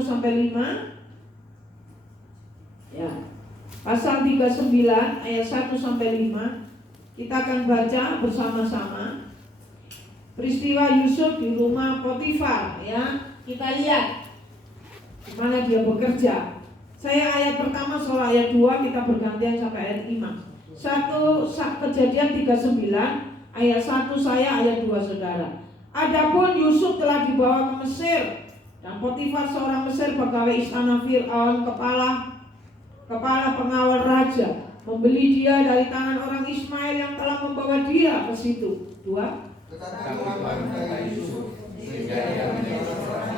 1-5. Ya. Pasal 39 ayat 1-5. Kita akan baca bersama-sama. Peristiwa Yusuf di rumah Potifar, ya. Kita lihat di mana dia bekerja. Saya ayat pertama soal ayat 2, kita bergantian sampai ayat 5. Kejadian 39 ayat 1 saya, ayat 2 saudara. Adapun Yusuf telah dibawa ke Mesir, dan Potifar seorang Mesir pegawai istana Fir'aun, kepala pengawal raja, membeli dia dari tangan orang Ismail yang telah membawa dia ke situ. 2. Tetapi Tuhan menyertai Yusuf sehingga ia menjadi seorang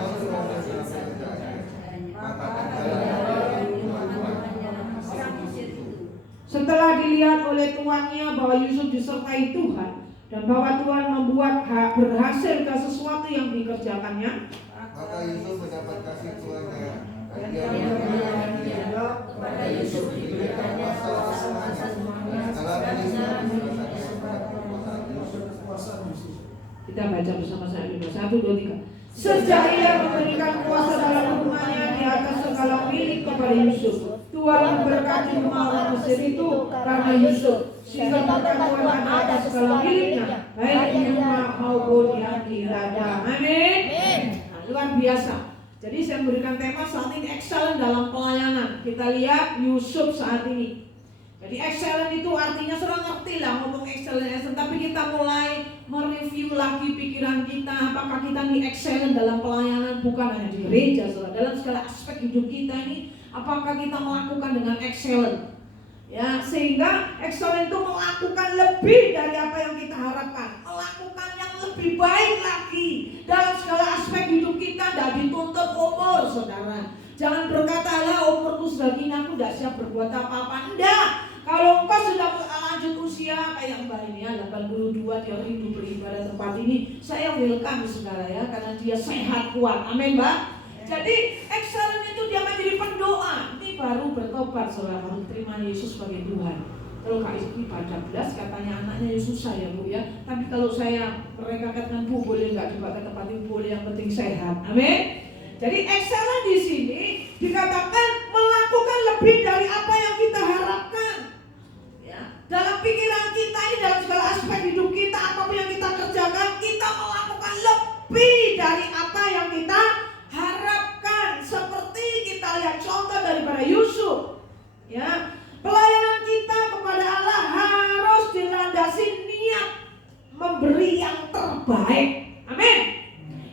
Setelah dilihat oleh tuannya bahwa Yusuf disertai Tuhan dan bahwa Tuhan membuat berhasil ke sesuatu yang dikerjakannya, maka Yusuf mendapat kasih tuannya. Kepada Yusuf diberikannya kuasa semuanya. Kita baca bersama-sama 1, 2, 3. Sejak ia memberikan kuasa dalam rumahnya di atas segala milik kepada Yusuf, Tuhan memberkati rumah orang Mesir itu karena Yusuf, sehingga berkat Tuhan ada atas segala miliknya, baik di rumah maupun yang di ladang. Amin. Nah, luar biasa. Jadi saya memberikan tema saat ini excellent dalam pelayanan. Kita lihat Yusuf saat ini. Jadi excellent itu artinya sudah ngerti lah ngomong excellent, tapi kita mulai mereview lagi pikiran kita, apakah kita ini excellent dalam pelayanan, bukan hanya di gereja, saudara, dalam segala aspek hidup kita ini, apakah kita melakukan dengan excellent? Ya, sehingga excellent itu melakukan lebih dari apa yang kita harapkan, melakukan yang lebih baik lagi dalam segala aspek hidup kita. Tidak dituntut umur, saudara. Jangan berkata, lah umurku sudah gini, aku tidak siap berbuat apa-apa. Enggak. Kalau engkau sudah lanjut usia kayak Mbak ini ya, 82, dia rindu beribadah tempat ini, saya welcome saudara ya, karena dia sehat kuat. Amin Mbak. Jadi excellent itu dia menjadi pendoa. Ini baru bertobat saudara, baru terima Yesus sebagai Tuhan. Kalau Kak Iski pada belas katanya anaknya Yesus saya Bu ya. Tapi kalau mereka katakan Bu boleh nggak coba ke tempat ini, boleh, yang penting sehat. Amin. Jadi excellent di sini dikatakan melakukan lebih dari apa yang kita harapkan. Dalam pikiran kita ini, dalam segala aspek hidup kita, apapun yang kita kerjakan, kita melakukan lebih dari apa yang kita harapkan. Seperti kita lihat contoh daripada Yusuf. Ya, pelayanan kita kepada Allah harus dilandasi niat memberi yang terbaik. Amin.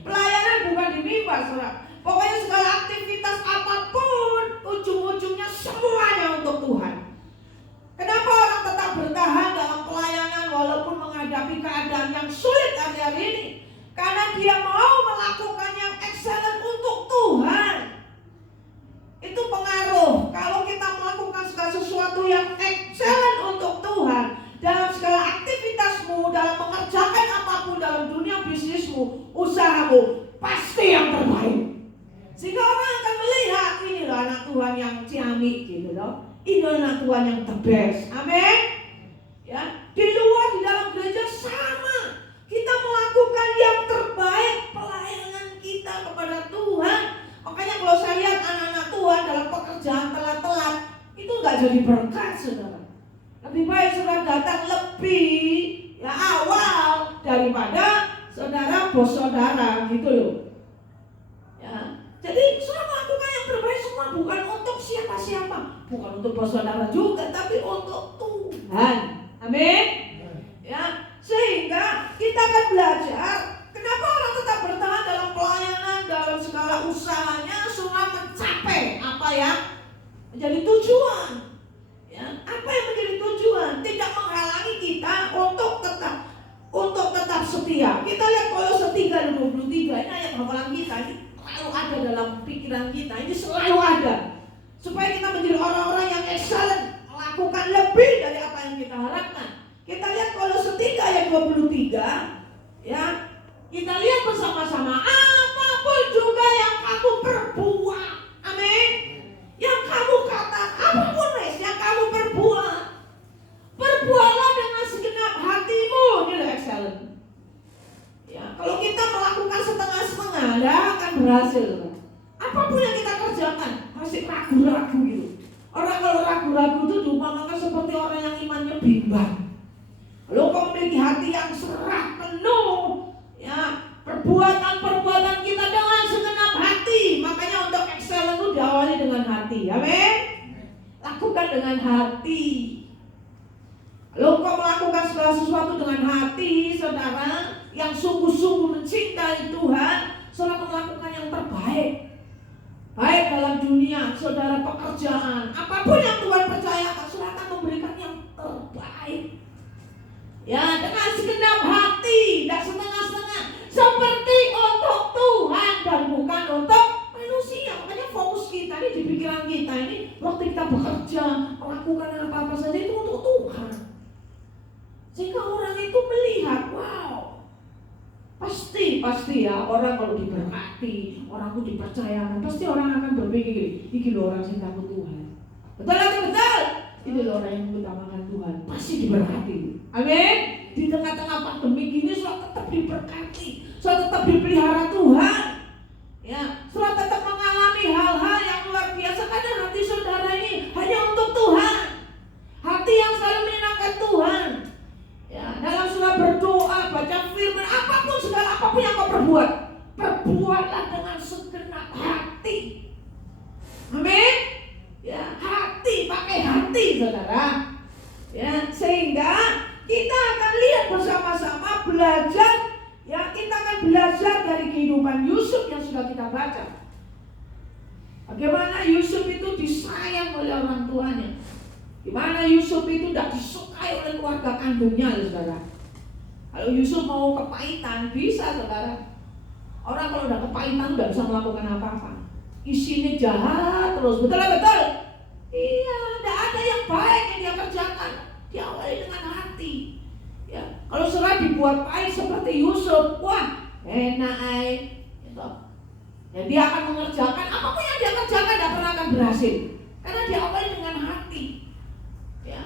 Pelayanan bukan di mimbar, saudara. Pokoknya segala aktivitas apapun, ujung-ujungnya semuanya untuk Tuhan. Kenapa orang tetap bertahan dalam pelayanan walaupun menghadapi keadaan yang sulit hari-hari ini? Karena dia mau melakukan yang excellent untuk Tuhan. Itu pengaruh. Kalau kita melakukan segala sesuatu yang excellent untuk Tuhan, dalam segala aktivitasmu, dalam mengerjakan apapun dalam dunia bisnismu, usahamu, pasti yang terbaik. Sehingga orang akan melihat, ini loh anak Tuhan yang ciamik gitu loh. Ini anak Tuhan yang the best. Amin. Ya, di luar, di dalam gereja sama. Kita melakukan yang terbaik pelayanan kita kepada Tuhan. Makanya kalau saya lihat anak-anak Tuhan dalam pekerjaan telat-telat, itu nggak jadi berkat, saudara. Lebih baik saudara datang lebih awal daripada saudara bos saudara gitu loh. Ya, jadi saudara melakukan yang terbaik semua, bukan untuk siapa-siapa. Bukan untuk bos saudara juga, tapi untuk Tuhan. Amin. Ya, sehingga kita akan belajar kenapa orang tetap bertahan dalam pelayanan, dalam segala usahanya, supaya mencapai apa yang menjadi tujuan. Ya, apa yang menjadi tujuan tidak menghalangi kita untuk tetap setia. Kita lihat Kolose 3:23, ini ayat hafalan kita, ini selalu ada dalam pikiran kita, ini selalu ada. Supaya kita menjadi orang-orang yang excellent, melakukan lebih dari apa yang kita harapkan. Kita lihat Kolose 3 ayat 23, ya. Kita lihat bersama-sama, apapun juga yang kamu perbuat, amin. Yang kamu katakan, apapun yang kamu perbuat, perbuatlah dengan segenap hatimu, ini adalah excellent. Ya, kalau kita melakukan setengah-setengah, tidak akan berhasil. Apapun apapun yang kita kerjakan masih ragu-ragu gitu. Orang kalau ragu-ragu itu diumpamakan seperti orang yang imannya bimbang. Kalau kau memiliki hati yang serah penuh, ya perbuatan-perbuatan kita dengan segenap hati. Makanya untuk excellent itu diawali dengan hati. Amin. Lakukan dengan hati. Kalau kau melakukan segala sesuatu dengan hati, saudara, yang sungguh-sungguh mencintai Tuhan, saudara melakukan yang terbaik. Baik dalam dunia, saudara, pekerjaan, apapun yang Tuhan percayakan, saudara akan memberikan yang terbaik. Ya, dengan segenap hati, tidak setengah-setengah, seperti untuk Tuhan dan bukan untuk manusia. Makanya fokus kita ini di pikiran kita ini, waktu kita bekerja, melakukan apa-apa saja itu untuk Tuhan. Sehingga orang itu melihat, wow, pasti ya orang kalau diberkati, orang itu dipercayakan, pasti orang akan berpikir, ini loh orang yang takut Tuhan. Betul atau betul? Ini loh orang yang mengutamakan Tuhan, pasti diberkati. Amin. Di tengah-tengah pandemi gini, saudara tetap diberkati, saudara tetap dipelihara Tuhan. Ya, saudara tetap mengalami hal-hal yang luar biasa karena hati saudara ini hanya untuk Tuhan. Hati yang selalu menyenangkan Tuhan. Ya, dalam saudara berdoa, baca firman, apapun yang kau perbuat, perbuatlah dengan segenap hati. Amin. Ya, hati, pakai hati, saudara. Ya, sehingga kita akan lihat bersama-sama belajar. Ya, kita akan belajar dari kehidupan Yusuf yang sudah kita baca. Bagaimana Yusuf itu disayang oleh orang tuanya. Gimana Yusuf itu tidak disukai oleh keluarga kandungnya, saudara. Kalau Yusuf mau kepahitan, bisa, saudara. Orang kalau udah kepahitan tidak bisa melakukan apa-apa. Isinya jahat terus, betul? Iya, tidak ada yang baik yang dia kerjakan. Diawali dengan hati. Ya, kalau saudara dibuat pahit seperti Yusuf, wah, enak gitu. Ya, dia akan mengerjakan apapun yang dia kerjakan tidak pernah akan berhasil. Karena diawali dengan hati. Ya.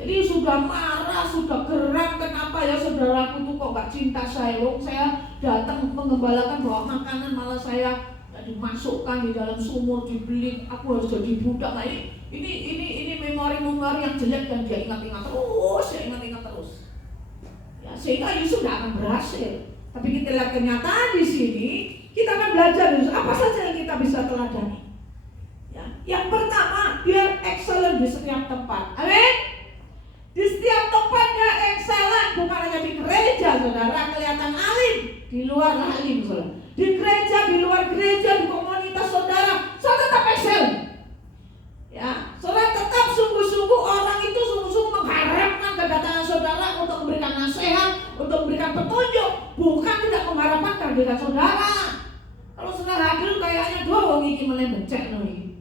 Jadi sudah marah, sudah geram, kenapa ya saudaraku tuh kok gak cinta saya? Saya datang mengembalakan bawa makanan malah saya dimasukkan di dalam sumur, dibeli, aku harus jadi budak. Nah, ini memori-memori yang jelek dan dia ingat-ingat terus. Ya, sehingga Yusuf tidak akan berhasil. Tapi kita lihat kenyataan di sini, kita akan belajar Yusuf apa saja yang kita bisa teladani. Ya, yang pertama, dia excellent di setiap tempat. Amin. Di setiap tempat dia excellent, bukan hanya di gereja, saudara, kelihatan alim, di luar alim, saudara. Di gereja, di luar gereja, di komunitas saudara, saudara tetap excellent. Ya, saudara tetap sungguh-sungguh, orang itu sungguh-sungguh mengharapkan kedatangan saudara untuk memberikan nasihat, untuk memberikan petunjuk, bukan tidak mengharapkan kehadiran saudara. Kalau saudara hadir kayaknya doang ini menembecek nih.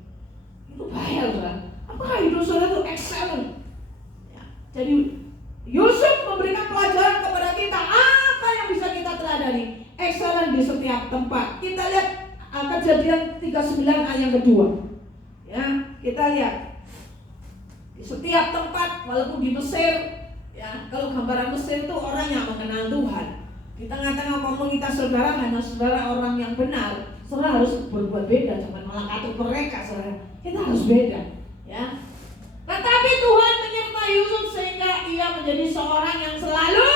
Itu bahaya, saudara. Apakah hidup saudara itu excellent? Ya, jadi Yusuf memberikan pelajaran kepada kita apa yang bisa kita teladani. Excellent di setiap tempat. Kita lihat Kejadian 39 ayat yang kedua. Ya, kita lihat di setiap tempat, walaupun di Mesir, ya, kalau gambaran Mesir itu orang yang mengenal Tuhan. Di tengah-tengah komunitas saudara hanya saudara orang yang benar. Saudara harus berbuat beda, jangan malah katut mereka, saudara. Kita harus beda, ya. Tetapi Tuhan menyertai Yusuf sehingga ia menjadi seorang yang selalu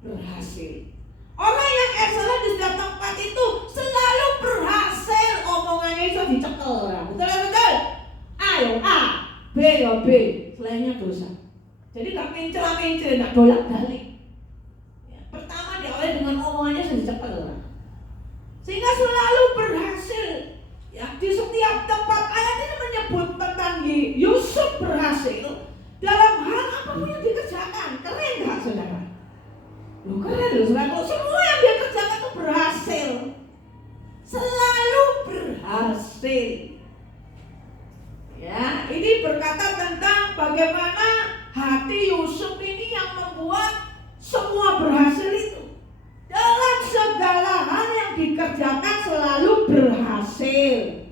berhasil. Orang yang excellent di setiap tempat itu selalu berhasil. Omongannya itu dicekel, betul? Ayo A, B ya B, selainnya dosa. Jadi gak mencela-mencela, gak bolak-balik. Ya, pertama diawali dengan omongannya sudah dicekel, sehingga selalu berhasil. Ya, di setiap tempat ayat ini menyebut tentang Yusuf berhasil dalam hal apapun yang dikerjakan. Keren gak, saudara? Loh, keren loh, saudara. Semua yang dia kerjakan itu berhasil. Selalu berhasil. Ya, ini berkata tentang bagaimana hati Yusuf ini yang membuat semua berhasil itu. Dalam segala hal yang dikerjakan selalu berhasil.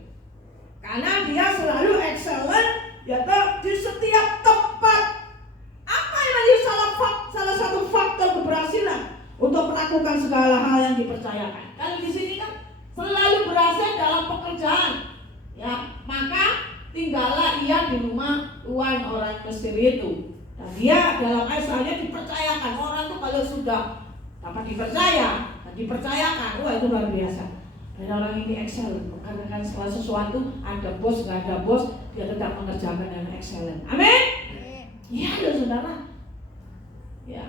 Karena dia selalu excellent, yaitu di setiap tempat. Apa yang menjadi salah satu faktor keberhasilan untuk melakukan segala hal yang dipercayakan? Kalau di sini kan selalu berhasil dalam pekerjaan. Ya, maka tinggallah ia di rumah tuan orang Mesir itu. Dan dia dalam ayatnya dipercayakan. Orang itu kalau sudah dapat dipercaya dan dipercayakan, wah itu luar biasa. Dan orang ini excellent, karena kan segala sesuatu ada bos, nggak ada bos, dia tetap mengerjakan dengan excellent. Amin. Iya loh saudara. Ya.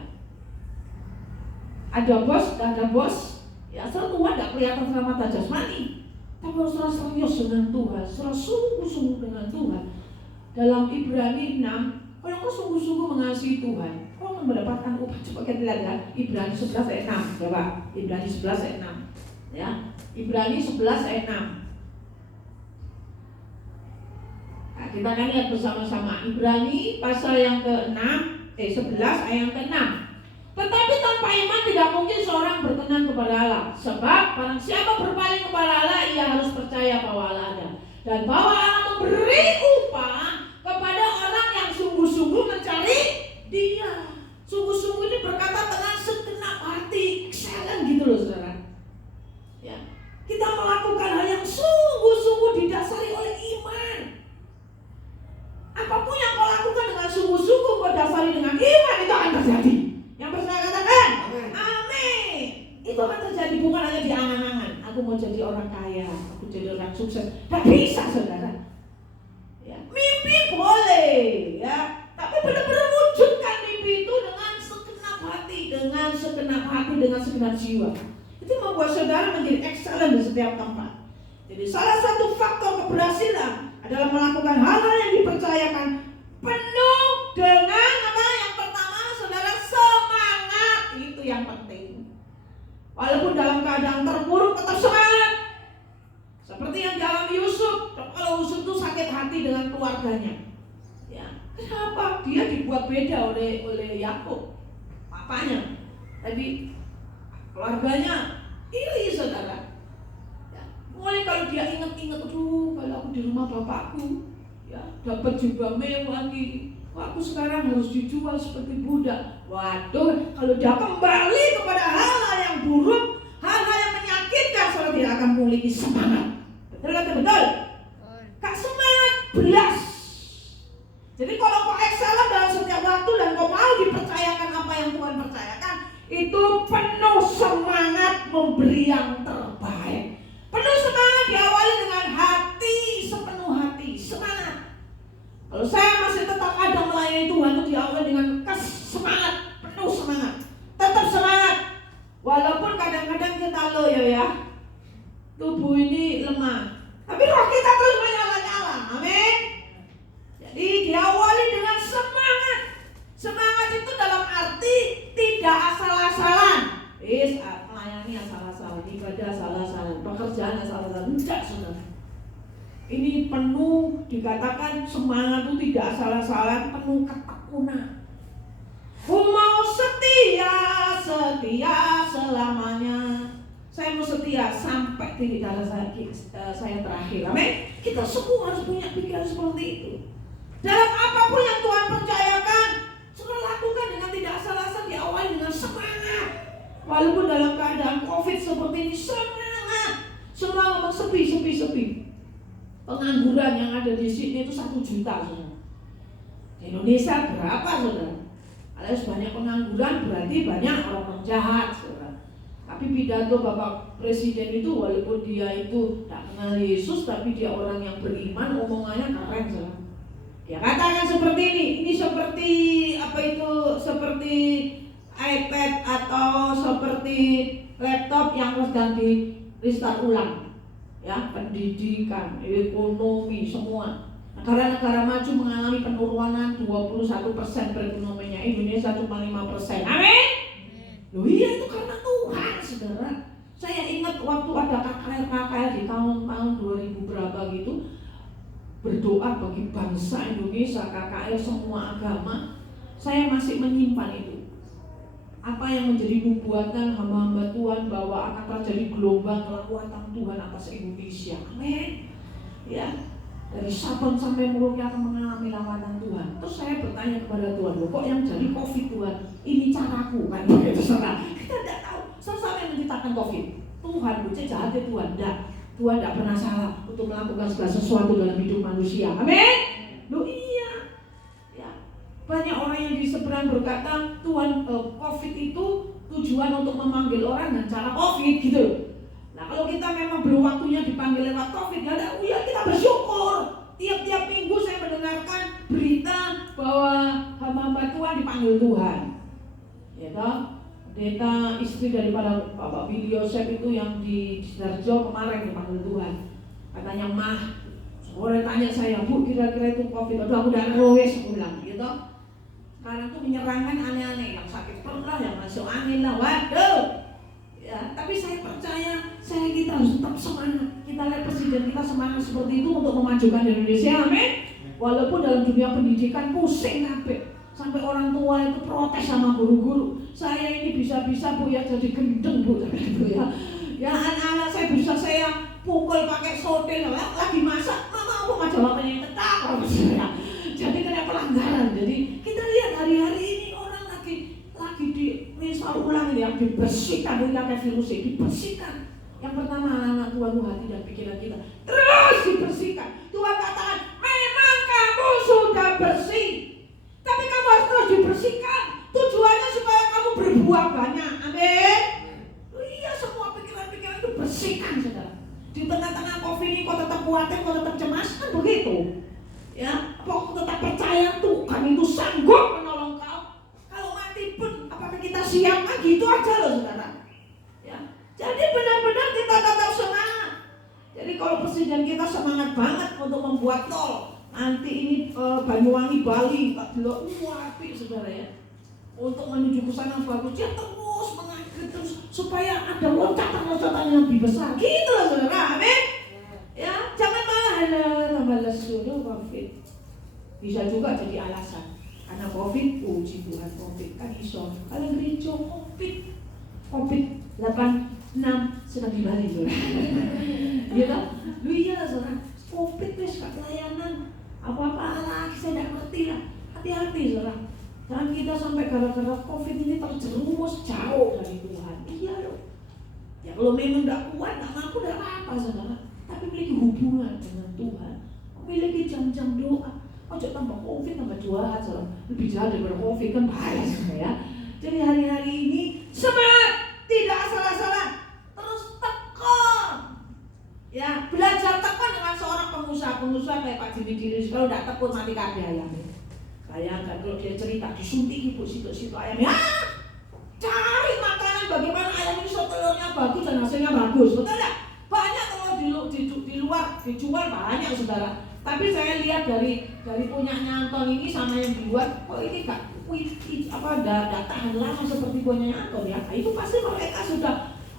Ada bos, nggak ada bos. Ya asal Tuhan nggak kelihatan sama mata jasmani, tapi harus serius dengan Tuhan, sungguh-sungguh dengan Tuhan. Dalam Ibrani 6, kalau kau sungguh-sungguh mengasihi Tuhan, kau akan mendapatkan upah. Coba kita lihat ya, Ibrani 11 ayat 6, coba. Ibrani 11 ayat 6. Ya, Ibrani 11 ayat 6. Nah, kita akan lihat bersama-sama Ibrani pasal yang ke-6, 11 ayat yang ke-6. Tetapi tanpa iman tidak mungkin seorang berkenan kepada Allah. Sebab barang siapa berpaling kepada Allah, ia harus percaya bahwa Allah ada, dan bahwa Allah memberi upah kepada orang yang sungguh-sungguh mencari Dia. Sungguh-sungguh ini berkata dengan segenap hati, excellent gitu loh saudara. Ya, kita melakukan hal yang sungguh-sungguh didasari oleh iman. Apapun yang kau lakukan dengan sungguh-sungguh, kau dasari dengan iman, itu akan terjadi. Yang percaya katakan amin. Itu akan terjadi, bukan hanya di angan-angan. Aku mau jadi orang kaya, aku jadi orang sukses. Gak bisa saudara. Ya, mimpi boleh ya, tapi benar-benar wujudkan mimpi itu dengan segenap hati, dengan segenap jiwa. Itu membuat saudara menjadi excellent di setiap tempat. Jadi salah satu faktor keberhasilan adalah melakukan hal-hal yang dipercayakan penuh dengan apa? Yang pertama saudara, semangat. Itu yang penting. Walaupun dalam keadaan terpuruk tetap semangat. Seperti yang dialami Yusuf. Kalau Yusuf itu sakit hati dengan keluarganya. Ya, kenapa? Dia dibuat beda oleh Yakub, papanya. Tapi keluarganya iri saudara. Ya, mulai kalau dia ingat-ingat, aduh kalau aku di rumah bapakku, ya dapat jubah mewah nih. Aku sekarang harus dijual seperti budak. Waduh, kalau dia kembali kepada hal-hal yang buruk, hal-hal yang menyakitkan, saudara tidak akan memiliki semangat. Betul atau betul? Kak semangat belas. Jadi kalau kau excellent dalam setiap waktu dan kau mau dipercayakan apa yang Tuhan percayakan, itu penuh semangat memberi yang terbaik. Penuh semangat diawali dengan hati, sepenuh hati, semangat. Kalau saya masih tetap ada melayani Tuhan, itu diawali dengan semangat, penuh semangat. Tetap semangat. Walaupun kadang-kadang kita loyo ya, tubuh ini lemah, tapi roh kita terus menyala-nyala. Amin. Jadi diawali dengan semangat. Semangat itu dalam arti tidak asal-asalan. Melayani asal-asalan, ibadah asal-asalan, pekerjaan asal-asalan. Tidak saudara. Ini penuh, dikatakan semangat itu tidak asal-asalan, penuh ketekunan. Ku mau setia selamanya. Saya mau setia sampai titik darah saya terakhir. Amin. Kita semua harus punya pikiran seperti itu. Dalam apapun yang Tuhan percayakan, saudara lakukan dengan tidak asal-asal, diawali dengan semangat. Walaupun dalam keadaan COVID seperti ini, semangat. Semua ngomong sepi. Pengangguran yang ada di sini itu 1 juta saudara. Di Indonesia berapa saudara? Kalau banyak pengangguran berarti banyak orang jahat saudara. Tapi pidato Bapak Presiden itu walaupun dia itu tak kenal Yesus, tapi dia orang yang beriman, omongannya keren saudara. Dia katakan seperti ini seperti apa itu? Seperti iPad atau seperti laptop yang sedang di restart ulang. Ya, pendidikan, ekonomi, semua. Negara-negara maju mengalami penurunan 21% perekonomiannya, Indonesia cuma 5%. Amin. Loh iya, itu karena Tuhan, saudara. Saya ingat waktu ada KKR di tahun 2000 berapa gitu, berdoa bagi bangsa Indonesia, KKR semua agama. Saya masih menyimpan itu. Apa yang menjadi nubuatan hamba-hamba Tuhan bahwa akan terjadi gelombang kekuatan Tuhan atas Indonesia. Amin. Ya, dari Sabang sampai Merauke akan mengalami lawatan Tuhan. Terus saya bertanya kepada Tuhan, loh kok yang jadi COVID Tuhan? Ini caraku kan? Itu salah. Kita tidak tahu. Sampai menciptakan COVID. Tuhan, bukan jahat ya Tuhan. Enggak. Tuhan tidak pernah salah untuk melakukan segala sesuatu dalam hidup manusia. Amin. Loh iya. Ya. Banyak orang yang di seberang berkata Tuhan COVID itu tujuan untuk memanggil orang dengan cara COVID gitu. Nah kalau kita memang belum waktunya dipanggil lewat COVID, ya kita bersyukur. Tiap-tiap minggu saya mendengarkan berita bahwa hamba-hamba Tuhan dipanggil Tuhan. Ya toh? Pendeta istri daripada Bapak Billy Yosef itu yang di Sidoarjo kemarin dipanggil Tuhan. Katanya, "Mah, sore tanya saya, Bu, kira-kira itu COVID." Aduh, aku udah ngerowes, aku bilang gitu. Sekarang tuh menyerangkan aneh-aneh, yang sakit perut lah, yang masuk angin lah, waduh. Ya, tapi saya percaya, kita harus tetap semangat. Kita lihat presiden kita semangat seperti itu untuk memajukan Indonesia, amin. Walaupun dalam dunia pendidikan pusing kabeh. Sampai orang tua itu protes sama guru-guru. Saya ini bisa-bisa Bu ya jadi gendeng Bu gitu ya. Ya anak-anak saya bisa saya pukul pakai sotil lagi masak. Mama aku majalah yang tetap ya. Jadi kena pelanggaran. Jadi kita lihat hari-hari ini orang lagi di misal ulang ya dibersihkan dari virus ini dibersihkan. Yang pertama anak-anak Tuhan hati dan pikiran kita terus dibersihkan. Tuhan katakan memang kamu sudah bersih. Tapi kamu harus terus dibersihkan. Tujuannya supaya kamu berbuah banyak. Amin. Iya, semua pikiran-pikiran itu bersihkan, saudara. Di tengah-tengah COVID ini kau tetap khawatir, kau tetap cemas, kan begitu. Ya, kau tetap percaya Tuhan itu sanggup menolong kau. Kalau mati pun, apakah kita siap? Kan gitu aja loh, saudara. Ya, jadi benar-benar kita tetap semangat. Jadi kalau presiden kita semangat banget untuk membuat tol. Nanti ini Banyuwangi, Bali, tak belok, api saudara ya. Untuk menuju ke sana bagus, dia terus mengangkat terus supaya ada loncatan-loncatan yang lebih besar. Gitu loh saudara, amin. Ya, jangan tambah lesu COVID. Bisa juga jadi alasan. Karena COVID, puji Tuhan COVID kan iso. Kalau gereja COVID 86 sedang di Bali saudara. Iya kan? Lu iya saudara. COVID wis gak pelayanan. Apa-apa lagi saya tidak ngerti lah. Hati-hati saudara. Dan kita sampai gara-gara COVID ini terjerumus jauh dari Tuhan. Iya loh. Ya kalau memang tidak kuat, tidak mampu, tidak apa-apa saudara. Tapi memiliki hubungan dengan Tuhan. Memiliki jam-jam doa. Ojo tambah COVID tambah jahat saudara. Lebih jahat daripada COVID kan bahaya saudara ya. Jadi hari-hari ini semangat, tidak asal-asalan. Terus tekun. Ya, belajar tekun dengan seorang pengusaha kayak Pak Jimmy Diris. Kalau tidak tekun mati kabeh ayamnya. Bayangkan kalau dia cerita disuntik ibu situ ayamnya. Cari makanan bagaimana ayam ini telurnya bagus dan hasilnya bagus. Betul tidak? Banyak telur di luar dijual banyak saudara. Tapi saya lihat dari punyanya Anton ini sama yang di luar, kok ini gak ada tahan lama seperti punyanya Anton ya. Nah, itu pasti mereka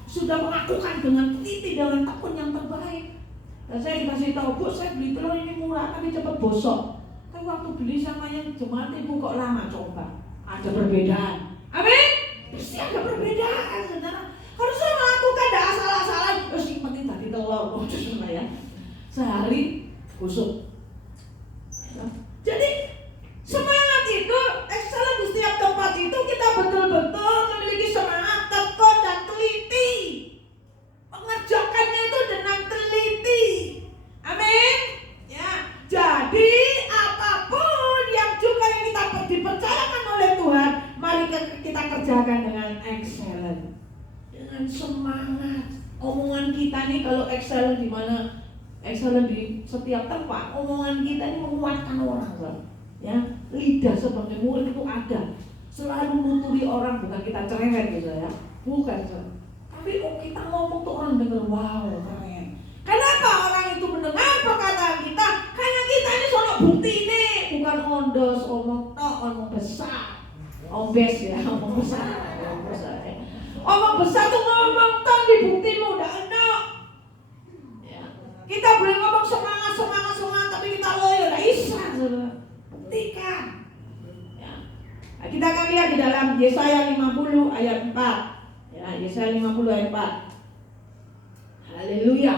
sudah melakukan dengan teliti, dengan tekun yang terbaik. Dan saya dikasih tahu, Bu, saya beli telur ini murah tapi cepat bosok. Tapi waktu beli sama yang jemaat ibu kok lama, coba. Ada perbedaan. Amin. Pasti ada perbedaan, saudara. Harusnya melakukan tidak asal-asalan. Terus yang penting tadi telur, ya. Sehari busuk. Jadi semangat itu excellent di setiap tempat itu kita betul-betul memiliki semangat, tekun dan teliti. Mengerjakannya itu dengan teliti. Amin. Ya. Jadi apapun yang juga yang kita dipercayakan oleh Tuhan, mari kita kerjakan dengan excellent. Dengan semangat. Omongan kita nih kalau excellent di mana? Excellent di setiap tempat. Omongan kita ini menguatkan orang, ya. Lidah sebagai murid itu ada. Selalu menutupi orang, bukan kita cerewet gitu ya. Bukan, tapi kita ngomong tuh orang dengar, wow, keren. Kenapa orang itu mendengar perkataan kita? Karena kita ini soal bukti ini, bukan ondos, omong besar. Ombes ya, omong besar. Omong besar tuh ngomong tok di buktimu, udah enak. Kita boleh ngomong semangat, tapi kita loyo, tidak bisa, saudara. Buktikan. Ya. Nah, kita akan lihat di dalam Yesaya 50 ayat 4. Ya, Yesaya 50 ayat 4. Haleluya.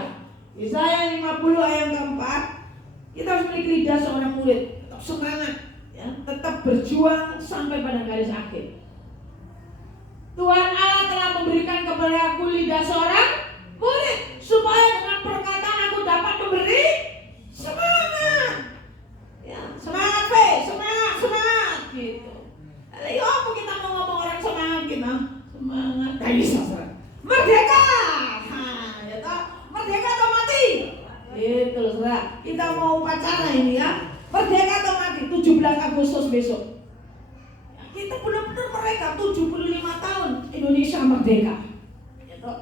Yesaya 50 ayat 4. Kita harus memiliki lidah seorang murid, tetap semangat, ya, tetap berjuang sampai pada garis akhir. Tuhan Allah telah memberikan kepada aku lidah seorang Murid, supaya dengan perkataan aku dapat memberi semangat. Ya, semangat Fe, semangat gitu. Lalu apa kita mau ngomong orang semangat kita? Semangat. Gak bisa saudara. Merdeka. Nah, ya toh, merdeka atau mati? Itu saudara. Kita mau upacara ini ya. Merdeka atau mati? 17 Agustus besok. Kita benar-benar mereka 75 tahun Indonesia merdeka. Ya toh.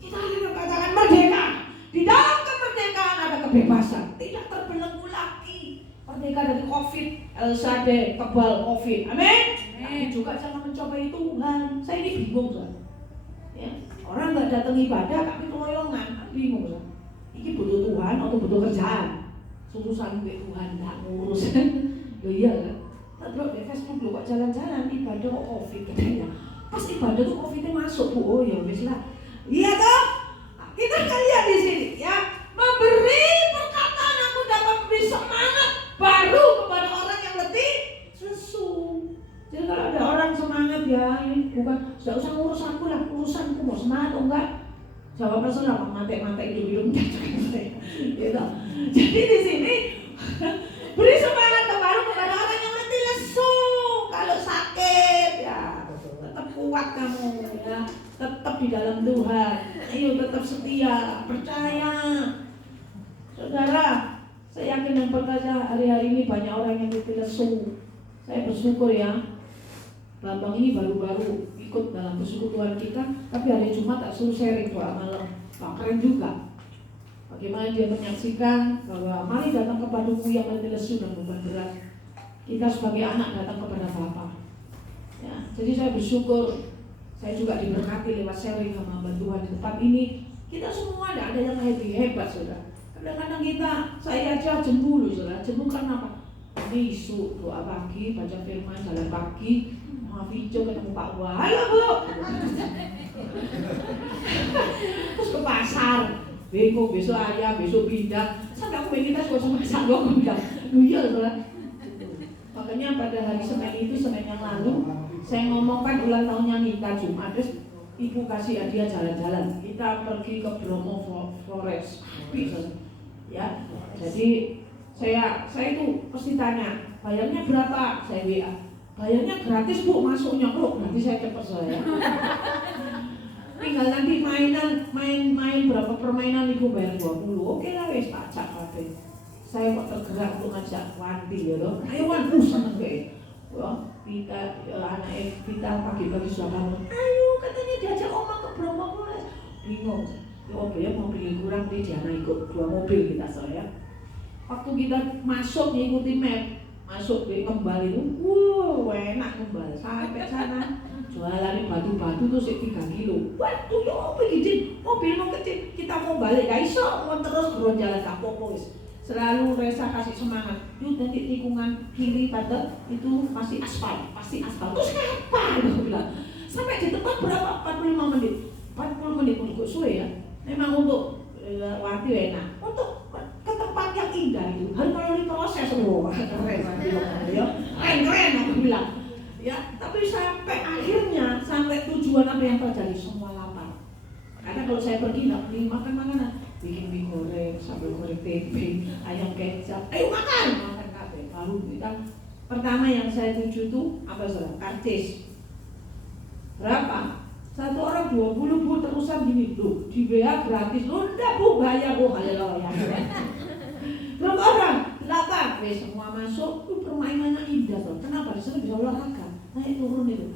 Kita harus katakan merdeka. Di dalam kemerdekaan ada kebebasan, tidak terbelenggu lagi. Merdeka dari COVID, LSD, kebal COVID. Amin. Tapi juga jangan mencobai Tuhan. Saya ini bingung kan. Ya, orang nggak datang ibadah tapi keloyongan, bingung kan. Ini butuh Tuhan atau butuh kerjaan? Urusan gue Tuhan nggak ngurus. Loh iya kan. Terus di Facebook lu kok jalan-jalan ibadah kok COVID katanya. Pas ibadah tuh COVID-nya masuk bu. Oh ya wis lah. Iya toh. Kita akan lihat di sini ya. Memberi perkataan aku dapat memberi semangat baru kepada orang yang letih lesu. Jadi kalau ada orang semangat ya, ini bukan tidak usah urusanku lah, urusanku mau semangat atau enggak. Jawaban saudara mati-mati hidup-hidup gitu. Jadi di sini beri semangat baru kepada orang yang letih lesu. Kalau sakit ya tetap kuat kamu ya, tetap di dalam Tuhan. Ayo tetap setia, percaya. Saudara, saya yakin yang bekerja hari-hari ini banyak orang yang letih lesu. Saya bersyukur ya. Bambang ini baru-baru ikut dalam persekutuan kita, tapi hari Jumat tak suruh sharing doa malam. Wah, keren juga. Bagaimana dia menyaksikan bahwa mari datang kepadaku yang letih lesu dan beban berat. Kita sebagai anak datang kepada Bapa. Ya, jadi saya bersyukur. Saya juga diberkati lewat sharing sama bantuan di tempat ini. Kita semua tidak ada yang hebat, saudara. Kadang-kadang saya aja jenuh loh, saudara. Jenuh karena apa? Ini isu doa pagi, baca firman, jalan pagi. Video ketemu Pak Wah, halo Bu. Terus ke pasar, bingung besok ayam, besok pindah. Sampai aku pengen kita sama pasar aku bilang, iya saudara. Makanya pada hari Senin itu, Senin yang lalu, saya ngomongkan ulang tahunnya Nita Jumat. Terus Ibu kasih hadiah jalan-jalan. Kita pergi ke Bromo Forest, ya. Jadi saya itu pasti tanya, bayarnya berapa? Saya WA. Bayarnya gratis Bu, masuknya kok nanti saya cepat saya. Tinggal nanti main berapa permainan Ibu bayar 20. Oke lah wes tak cak kabeh. Saya kok tergerak untuk ngajak Wanti ya loh. Ayo Wan, seneng deh. Wah, kita anak kita pagi-pagi sudah bangun. Ayo katanya diajak oma ke Bromo Forest. Bingung. Ya mobil kurang dia ikut 2 mobil kita saya. Waktu kita masuk ngikuti map. Masuk di kembali itu, enak kembali sampai sana. Jualan batu-batu tuh 3 kilo. Waduh, ya apa gini? Mobil mau kecil, kita mau balik gak iso, mau terus berjalan gak apa-apa. Selalu Resa kasih semangat. Yuk nanti tikungan kiri pada itu masih aspal. Terus apa? Dia bilang. Sampai di tempat berapa? 45 menit. 40 menit untuk suwe ya. Memang untuk Wanti enak. Untuk ke tempat yang indah itu harus melalui proses. Keren aku bilang ya, tapi sampai akhirnya sampai tujuan apa yang terjadi semua lapar. Karena kalau saya pergi nggak beli makan makanan, bikin mie goreng, sambal goreng tempe, ayam kecap, ayo makan kabeh. Lalu kita pertama yang saya tuju tuh apa saudara? Karcis. Berapa? Satu orang 20 Bu, terusan gini loh, di WA gratis loh, enggak Bu, bayar Bu, haleluya. Berapa orang? 8. Semua masuk, permainannya indah tuh. Kenapa? Di sana bisa olahraga, naik turun itu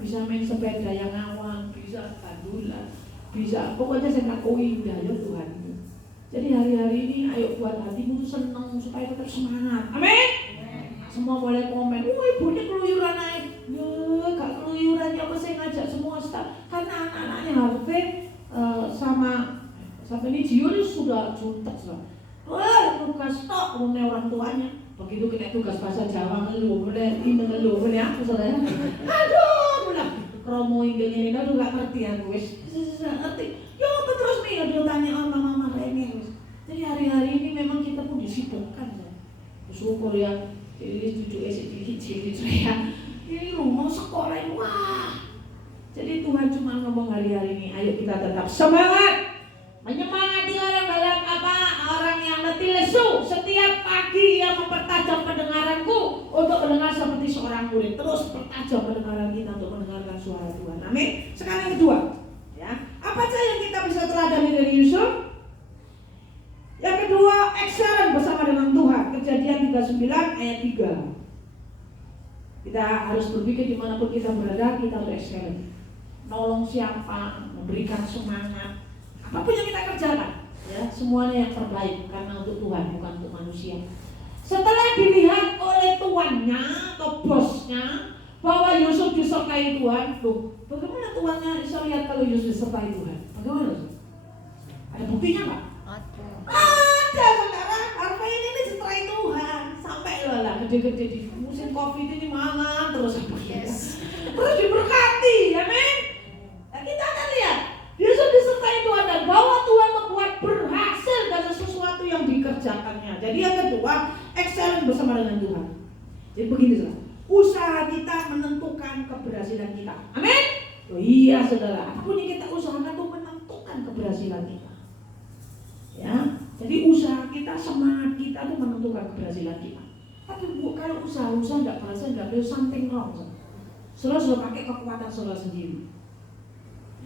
bisa main sepeda yang ngawang, bisa bandulan, bisa pokoknya saya ngakui indah ya Tuhan. Jadi hari-hari ini ayo buat hatimu tuh senang supaya tetap semangat. Amin. Semua boleh komen, ibunya keluyuran naik. Ya, gak keluyuran ya, apa saya ngajak semua staf. Karena anak-anaknya Harvey sama ini Gio ini sudah juntak. Wah, tugas tok umumnya orang tuanya. Begitu kita tugas bahasa Jawa ngeluh, ini ngeluh, ini aku saudara. Aduh, bilang Romo ini udah gak ngerti aku wis. Ngerti. Ya apa terus nih dia tanya sama mama Rene wis. Jadi hari-hari ini memang kita pun disibukkan ya. Bersyukur ya. Jadi 7 SD saya. Ini rumah sekolah ini wah. Jadi Tuhan cuma ngomong hari-hari ini, ayo kita tetap semangat, menyemangati orang dalam apa? Orang yang letih lesu. Setiap pagi ia mempertajam pendengaranku untuk mendengar seperti seorang murid. Terus pertajam pendengaran kita untuk mendengarkan suara Tuhan. Amin. Sekarang yang kedua, ya, apa saja yang kita bisa teladani dari Yusuf? Yang kedua, excellent bersama dengan Tuhan. Kejadian 39 ayat 3. Kita harus berpikir dimanapun kita berada, kita harus excellent. Nolong siapa, memberikan semangat, apapun yang kita kerjakan, ya, semuanya yang terbaik karena untuk Tuhan, bukan untuk manusia. Setelah dilihat oleh tuannya atau bosnya bahwa Yusuf disertai Tuhan, tuh, bagaimana tuannya bisa lihat kalau Yusuf disertai Tuhan? Bagaimana? Ada buktinya nggak? Ada, saudara. Harvey ini disertai Tuhan sampai lah gede-gede di musim COVID ini mangan terus terus diberkati, amin. Nah, kita akan lihat Yusuf disertai Tuhan dan bahwa Tuhan membuat berhasil dalam sesuatu yang dikerjakannya. Jadi yang kedua, excellent bersama dengan Tuhan. Jadi begini saudara, usaha kita menentukan keberhasilan kita, amin. Oh iya saudara, apapun yang kita usahakan itu menentukan keberhasilan kita. Ya, jadi usaha kita, semangat kita itu menentukan keberhasilan kita. Tapi kalau usaha tidak berhasil, tidak ada something wrong. Saudara sudah pakai kekuatan saudara sendiri.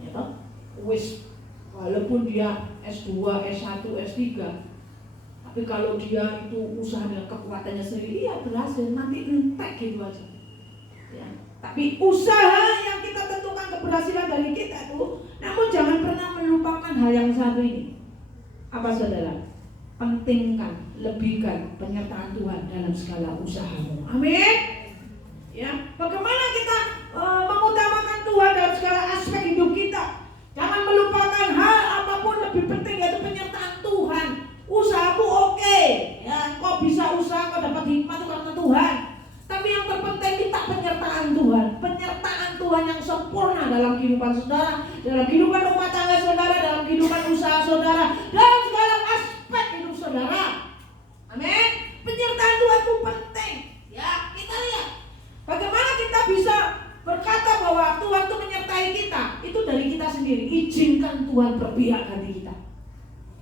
Ya toh? Wis, walaupun dia S2, S1, S3, tapi kalau dia itu usaha dengan kekuatannya sendiri, iya berhasil, nanti entek gitu aja. Ya. Tapi usaha yang kita tentukan keberhasilan dari kita itu, namun jangan pernah melupakan hal yang satu ini. Apa saudara? Pentingkan, lebihkan penyertaan Tuhan dalam segala usahamu. Amin. Ya, bagaimana kita mengutamakan Tuhan dalam segala aspek hidup kita? Jangan melupakan hal apapun lebih penting yaitu penyertaan Tuhan. Usahamu oke, ya, kau bisa usaha, kau dapat hikmat itu karena Tuhan. Tapi yang terpenting kita penyertaan Tuhan, penyertaan Tuhan yang sempurna dalam kehidupan saudara, dalam kehidupan rumah tangga saudara, dalam kehidupan usaha saudara, dalam segala aspek hidup saudara. Amin. Penyertaan Tuhan itu penting. Ya, kita lihat bagaimana kita bisa berkata bahwa Tuhan itu menyertai kita. Itu dari kita sendiri. Izinkan Tuhan berpihak hati kita.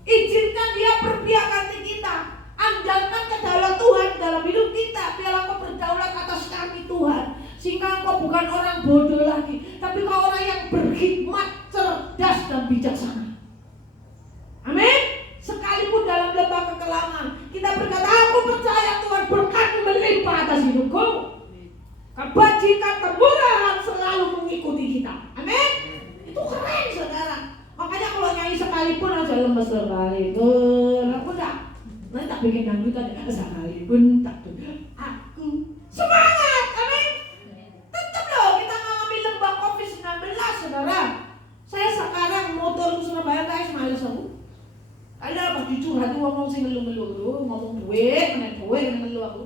Izinkan Dia berpihak hati kita. Andalkan kedaulat Tuhan dalam hidup kita. Biarlah kau berdaulat atas kami Tuhan. Sehingga kau bukan orang bodoh lagi, tapi kau orang yang berhikmat, cerdas dan bijaksana. Amin. Sekalipun dalam lembah kekelaman, kita berkata, aku percaya Tuhan berkat-Mu melimpah atas hidupku. Kebajikan, kemurahan selalu mengikuti kita. Amin. Itu keren saudara. Makanya kalau nyanyi sekalipun aja lemes sekali. Aku dah. Nanti tak bikin dangdut aja. Sekalipun tak tuh. Aku semangat. Amin. Tetap loh kita mengalami lembah COVID-19 saudara. Saya sekarang motor ke Surabaya guys males aku. Ada apa dicurhat ngomong sing ngeluh-ngeluh, ngomong duit, nek duit ngeluh aku.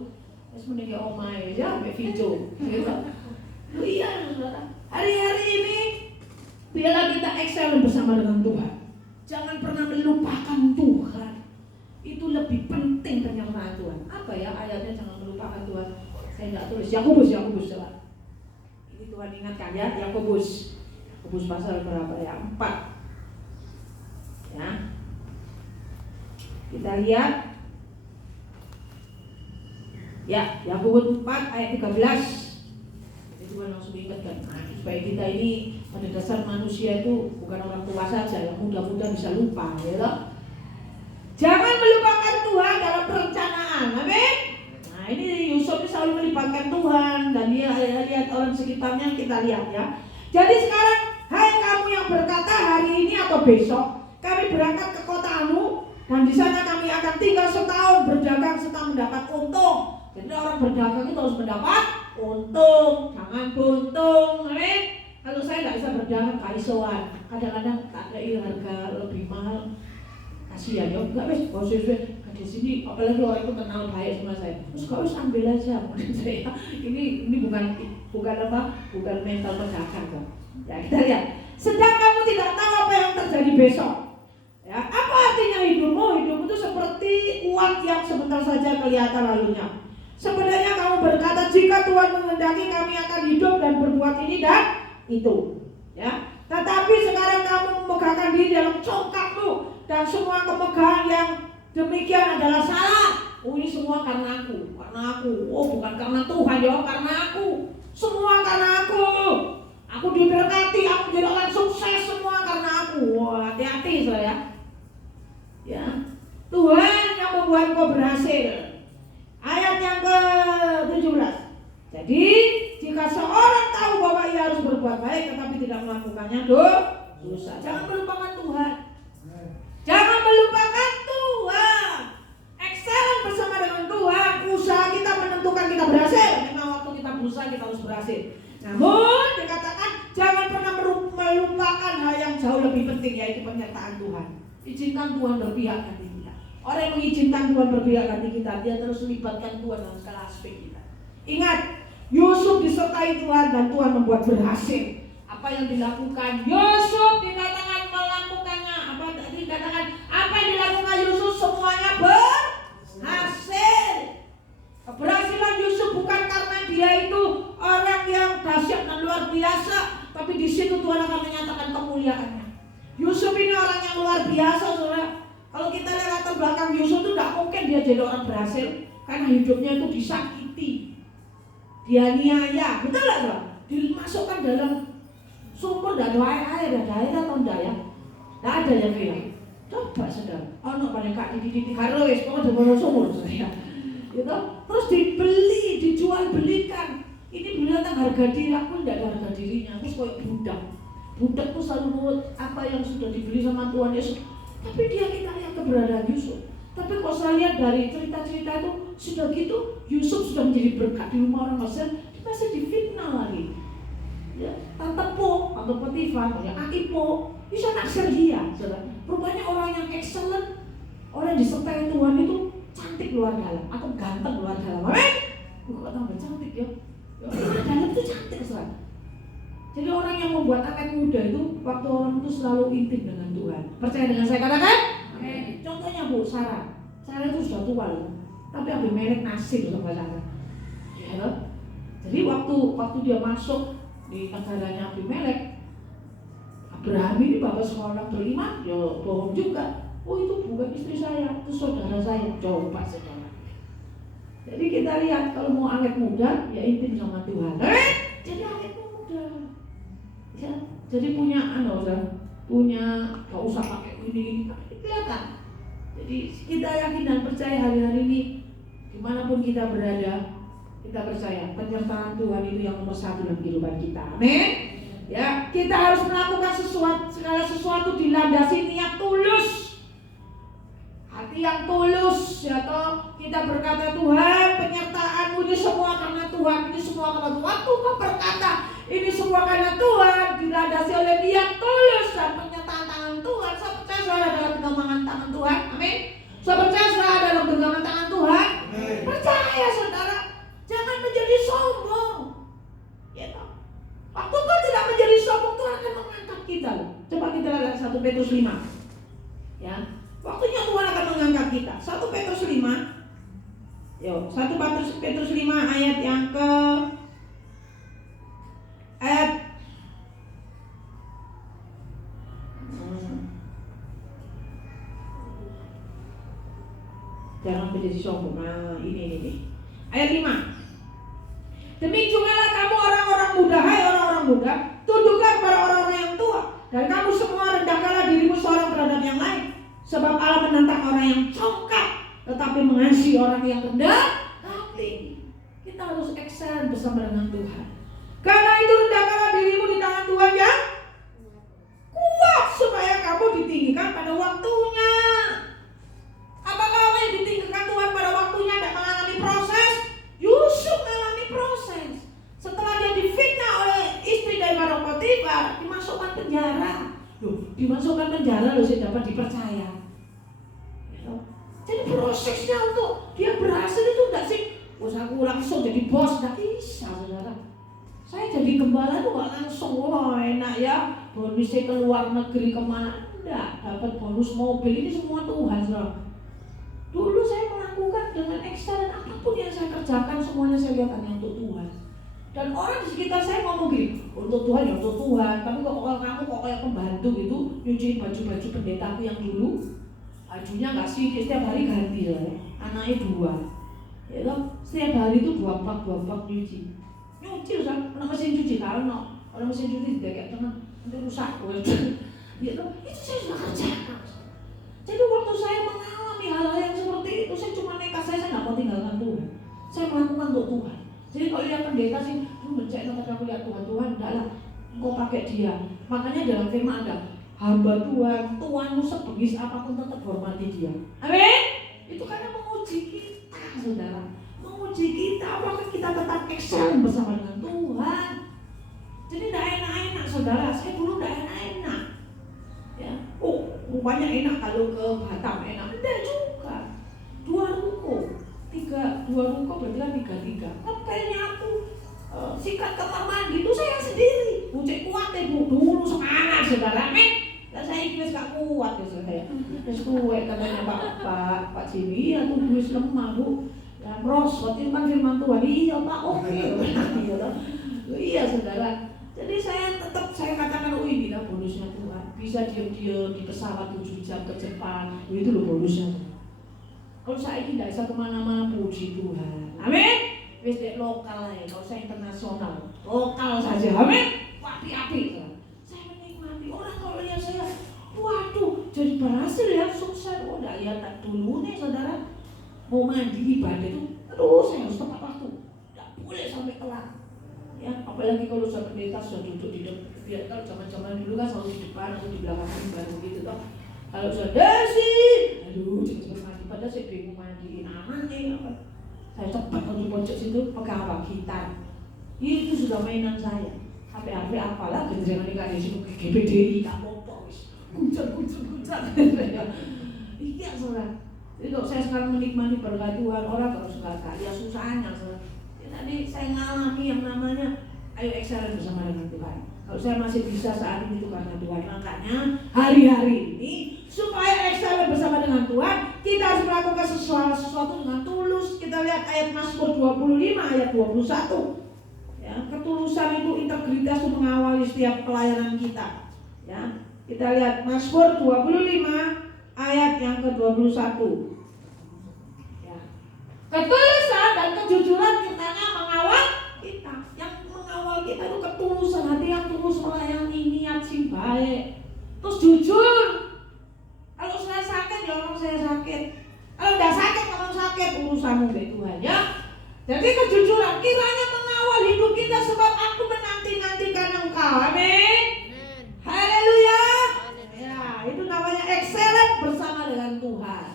Wis mending omahe ya mbek video. Gitu. Iya saudara. Hari-hari ini biarlah kita excel bersama dengan Tuhan. Jangan pernah melupakan Tuhan. Itu lebih penting penyertaan Tuhan. Apa ya ayatnya, jangan melupakan Tuhan. Saya enggak tulis. Yakobus coba. Ini Tuhan ingatkan ya, Yakobus pasal berapa ya? 4. Ya. Kita lihat. Ya, Yakobus 4 ayat 13. Jadi Tuhan langsung ingatkan. Supaya kita ini pada dasar manusia itu bukan orang tua saja, yang muda-muda bisa lupa, ya toh? Jangan melupakan Tuhan dalam perencanaan, amin. Nah ini Yusuf selalu melibatkan Tuhan dan dia lihat orang sekitarnya, kita lihat ya. Jadi sekarang, hai kamu yang berkata hari ini atau besok kami berangkat ke kotamu dan di sana kami akan tinggal setahun berdagang serta mendapat untung. Jadi orang berdagang itu harus mendapat untung, jangan buntung, amin. Kalau saya nggak bisa berdagang kaisoan, kadang-kadang tak ada harga lebih mahal, kasihan ya. Enggak wes, di sini apalagi orang itu kenal baik sama saya, terus kau harus ambil aja. Saya ini bukan mental pedagang kok. Ya kita lihat. Sedang kamu tidak tahu apa yang terjadi besok. Ya, apa artinya hidupmu? Hidupmu itu seperti uang yang sebentar saja kelihatan lalunya. Sebenarnya kamu berkata jika Tuhan menghendaki kami akan hidup dan berbuat ini dan itu. Ya, tetapi sekarang kamu memegahkan diri dalam congkakmu dan semua kemegahan yang demikian adalah salah. Oh, ini semua karena aku. Oh, bukan karena Tuhan ya, karena aku. Semua karena aku. Aku diberkati, aku jadi orang sukses, semua karena aku. Wah, hati-hati saya. Ya, Tuhan yang membuat kau berhasil. Ayat yang ke-17. Jadi, jika seorang tahu bahwa ia harus berbuat baik tetapi tidak melakukannya, dosa. Jangan melupakan Tuhan. Jangan melupakan Tuhan. Excellent bersama dengan Tuhan. Usaha kita menentukan kita berhasil. Memang waktu kita berusaha kita harus berhasil. Namun dikatakan jangan pernah melupakan hal yang jauh lebih penting, yaitu penyertaan Tuhan. Izinkan Tuhan berpihak hati kita. Orang yang mengizinkan Tuhan berpihak hati kita, dia terus melibatkan Tuhan dalam segala aspek kita. Ingat, Yusuf disertai Tuhan dan Tuhan membuat berhasil. Apa yang dilakukan Yusuf dikatakan melakukannya. Apa yang dilakukan Yusuf semuanya berhasil. Keberhasilan Yusuf bukan karena dia itu orang yang dahsyat dan luar biasa, tapi di situ Tuhan akan menyatakan kemuliaannya. Yusuf ini orang yang luar biasa, saudara. Kalau kita lihat latar belakang Yusuf itu tidak mungkin dia jadi orang berhasil, karena hidupnya itu disakiti, dianiaya, betul nggak, saudara? Dimasukkan dalam sumur dan air atau enggak ya? Tidak ada yang bilang. Coba saudara, ono paling kak di karo wis pokoknya di sumur saya. Gitu. Terus dibeli, dijual belikan. Ini binatang harga diri, aku tidak ada harga dirinya. Aku kayak budak. Budak tuh selalu nurut apa yang sudah dibeli sama Tuhan Yesus. Tapi dia, kita lihat keberadaan Yusuf. Tapi kalau saya lihat dari cerita-cerita itu sudah gitu, Yusuf sudah menjadi berkat di rumah orang Mesir, dia masih difitnah lagi. Ya, Tante Potifar, ya Aipo, bisa naksir dia. Rupanya orang yang excellent, orang yang disertai Tuhan itu cantik luar dalam, atau ganteng luar dalam. Amin. Kok tambah cantik ya? Luar dalam itu cantik sekali. Jadi orang yang membuat awet muda itu waktu orang itu selalu intim dengan Tuhan. Percaya dengan saya katakan? Amin. Contohnya Bu Sarah itu sudah tua loh, tapi Abimelek nasib sama Sarah. Ya, jadi waktu dia masuk di negaranya Abimelek, Abraham ini bapak seorang beriman, ya bohong juga. Oh, itu bukan istri saya, itu saudara saya. Coba saudara. Jadi kita lihat kalau mau awet muda, ya intim sama Tuhan. Jadi awet muda. Ya, jadi punya punya gak usah pakai ini kelihatan. Jadi kita yakin dan percaya hari-hari ini dimanapun kita berada, kita percaya penyertaan Tuhan itu yang nomor satu dalam kehidupan kita. Amin. Ya, kita harus melakukan segala sesuatu dilandasi niat tulus. Hati yang tulus, ya toh. Kita berkata Tuhan, penyertaan-Mu ini semua karena Tuhan, ini semua karena Tuhan. Waktu Kau berkata ini semua karena Tuhan, dilandasi oleh niat tulus dan penyertaan tangan Tuhan. Saya percaya saudara dalam genggaman tangan Tuhan. Amin. Saya percaya saudara dalam genggaman tangan Tuhan. Amin. Percaya saudara, jangan menjadi sombong. Ya toh. Waktu Kau tidak menjadi sombong, Tuhan akan mengangkat kita. Coba kita lihat 1 Petrus 5. Ya. Waktunya Tuhan akan mengangkat kita. 1 Petrus 5. Yo, 1 Petrus 5 ayat yang ke jangan menjadi sombong. Nah, ini. Ayat 5. Demikianlah kamu orang-orang muda, hai orang-orang muda, tunduklah kepada orang-orang yang tua, dan kamu semua rendahkanlah dirimu seorang terhadap yang lain. Sebab Allah menentang orang yang congkak, tetapi mengasihi orang yang rendah hati. Kita harus excellent bersama dengan Tuhan. Karena itu rendahkanlah dirimu di tangan Tuhan yang kuat, supaya kamu ditinggikan pada waktunya. Apakah orang yang ditinggikan Tuhan pada waktunya tidak mengalami proses? Yusuf mengalami proses. Setelah dia difitnah oleh istri daripada Potifar, dimasukkan penjara. Dimasukkan penjara loh, saya dapat dipercaya. Jadi prosesnya untuk dia berhasil itu enggak sih? Bos aku langsung jadi bos, enggak bisa saudara. Saya jadi gembala itu enggak langsung, wah enak ya, bonusnya ke luar negeri kemana? Enggak, dapat bonus mobil, ini semua Tuhan saudara. Dulu saya melakukan dengan ekstra dan apapun yang saya kerjakan semuanya saya lihat hanya untuk Tuhan. Dan orang di sekitar saya ngomong gini, untuk Tuhan ya untuk Tuhan, tapi kok kamu kok kayak pembantu gitu, nyuciin baju-baju pendetaku yang dulu, bajunya nggak sih, setiap hari ganti lah ya. Anaknya 2, ya toh, setiap hari itu 2 pak nyuci, Ustaz, orang mesin cuci karena orang mesin cuci kayak tengah nanti rusak, ya toh, itu saya sudah kerjakan. Jadi waktu saya mengalami hal-hal yang seperti itu, saya cuma nekat, saya nggak mau tinggalkan Tuhan, saya melakukan untuk Tuhan. Jadi kalau lihat pendeta sih, bencana tapi aku lihat Tuhan, enggaklah, engkau pakai dia. Makanya dalam firman ada, hamba Tuhan, Tuhanmu sebegis apapun tetap hormati dia. Amin. Itu karena menguji kita, saudara. Menguji kita, apakah kita tetap excel bersama dengan Tuhan. Jadi tidak enak-enak, saudara. Saya dulu tidak enak-enak. Ya, rupanya enak kalau ke Batam, enak. Tidak juga. 2 ruko. 2 ruko berarti kan 3. Ngepelnya aku sikat kamar mandi itu saya sendiri. Cek kuat ya bu, dulu semangat saudara. Amin. Dan saya kira gak kuat ya saya. Terus kuat katanya Pak Jimmy, ya tuh duit lemah bu. Ya merosot itu kan firman Tuhan. Iya Pak, oke. Iya saudara. Jadi saya tetap saya katakan ini lah bonusnya Tuhan. Bisa diam-diam di pesawat 7 jam ke Jepang. Itu loh bonusnya. Kalau saya tidak bisa kemana-mana, puji Tuhan. Amin. Wis dek lokal ya. Kalau saya internasional, lokal saja. Amin. Api-api. Saya menikmati. Orang kalau lihat saya, waduh, jadi berhasil ya, sukses. Oh, enggak ya tak dulu nih, saudara. Mau mandi ibadah itu, aduh, saya harus tepat waktu. Enggak boleh sampai telat. Ya, apalagi kalau saya pendeta sudah duduk di depan. Biar kalau zaman-zaman dulu kan selalu di depan atau di belakang baru gitu toh. Kalau sudah sih, aduh, cepet mandi. Padahal saya bingung mandiin anaknya apa. Saya cepat di pojok situ pegang apa gitar. Itu sudah mainan saya. HP apalah genjrengan di kali situ GBDI tak apa wis. Kuncang. Iya saudara. Jadi kalau saya sekarang menikmati berkat Tuhan, orang kalau suka ya susahnya saudara. Tadi saya ngalami yang namanya ayo excellent bersama dengan Tuhan. Kalau saya masih bisa saat ini itu karena Tuhan. Makanya hari-hari ini supaya excellent bersama dengan Tuhan, kita harus melakukan sesuatu dengan tulus. Kita lihat ayat Mazmur 25 ayat 21. Ya, ketulusan itu, integritas itu mengawali setiap pelayanan kita. Ya, kita lihat Mazmur 25 ayat yang ke-21. Ya. Ketulusan dan kejujuran kitanya mengawal kita. Yang mengawal kita itu ketulusan, hati yang tulus melayani, niat sing baik. Terus jujur. Kalau saya sakit ya orang saya sakit. Kalau enggak sakit orang sakit, urusanmu dengan Tuhan ya. Jadi kejujuran kiranya mengawal hidup kita sebab aku menanti-nantikan Engkau. Amin. Haleluya. Ya, itu namanya excellent bersama dengan Tuhan.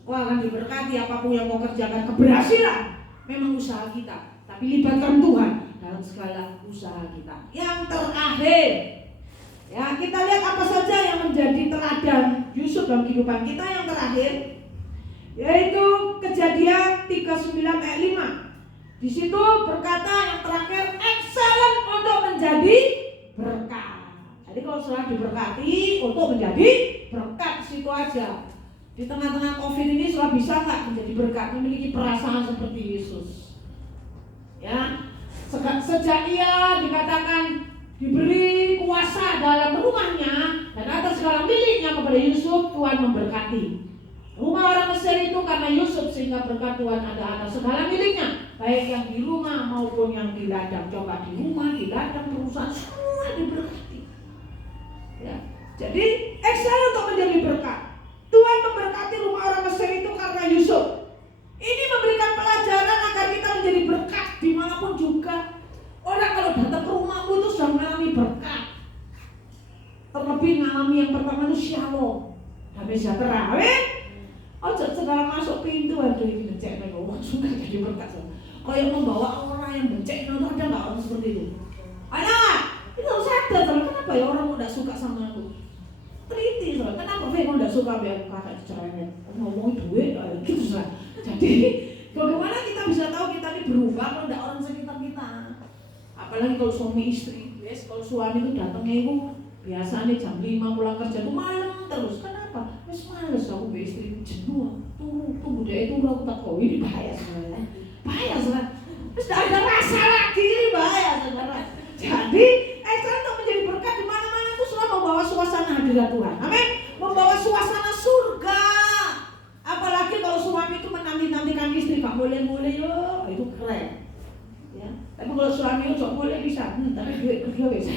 Kau akan diberkati apapun yang kau kerjakan, keberhasilan memang usaha kita, tapi libatkan Tuhan dalam segala usaha kita. Yang terakhir, ya kita lihat apa saja yang menjadi teladan Yusuf dalam kehidupan kita. Yang terakhir yaitu Kejadian 39 ayat 5. Di situ berkata yang terakhir excellent untuk menjadi berkat. Jadi kalau sudah diberkati untuk menjadi berkat, situ aja. Di tengah-tengah COVID ini sudah bisa nggak menjadi berkat, memiliki perasaan seperti Yesus. Ya, sejak ia dikatakan diberi kuasa dalam rumahnya dan atas segala miliknya kepada Yusuf, Tuhan memberkati. Rumah orang Mesir itu karena Yusuf sehingga berkat Tuhan ada atas segala miliknya, baik yang di rumah maupun yang di ladang. Coba di rumah, di ladang, perusahaan semua diberkati. Ya, jadi excel untuk menjadi berkat. Tuhan memberkati rumah orang Mesir itu karena Yusuf. Ini memberikan pelajaran agar kita menjadi berkat dimanapun juga. Orang kalau datang ke rumahmu itu sudah mengalami berkat. Terlebih mengalami yang pertama itu shalom, damai sejahtera. Amin. Ojo segala masuk pintu aduh ini becek nih, wah suka jadi berkat. Kayak membawa orang yang becek, ada nggak orang seperti itu? Anak, itu harus sadar, kenapa ya orang tidak suka sama aku? Teliti, kenapa Fek tidak suka biar kakak diceraikan? Ngomongin duit, gitu lah. Jadi bagaimana kita bisa tahu kita ini berubah kalau tidak orang sekitar kita? Apalagi kalau suami istri, yes, kalau suami itu datangnya itu biasanya jam 5 pulang kerja itu malam terus. Kenapa? Wes males aku be istri jenuh. Tunggu dia itu aku tak kau ini bahaya sebenarnya. Bahaya sebenarnya. Wes tidak ada rasa lagi, Mbak. Jadi Esther untuk menjadi berkat di mana-mana itu selalu membawa suasana hadirat Tuhan. Amin. Membawa suasana surga. Apalagi kalau suami itu menanti-nantikan istri, Kak boleh-boleh yo, itu keren. Ya. Tapi kalau suami itu boleh bisa, tapi duit kedua bisa.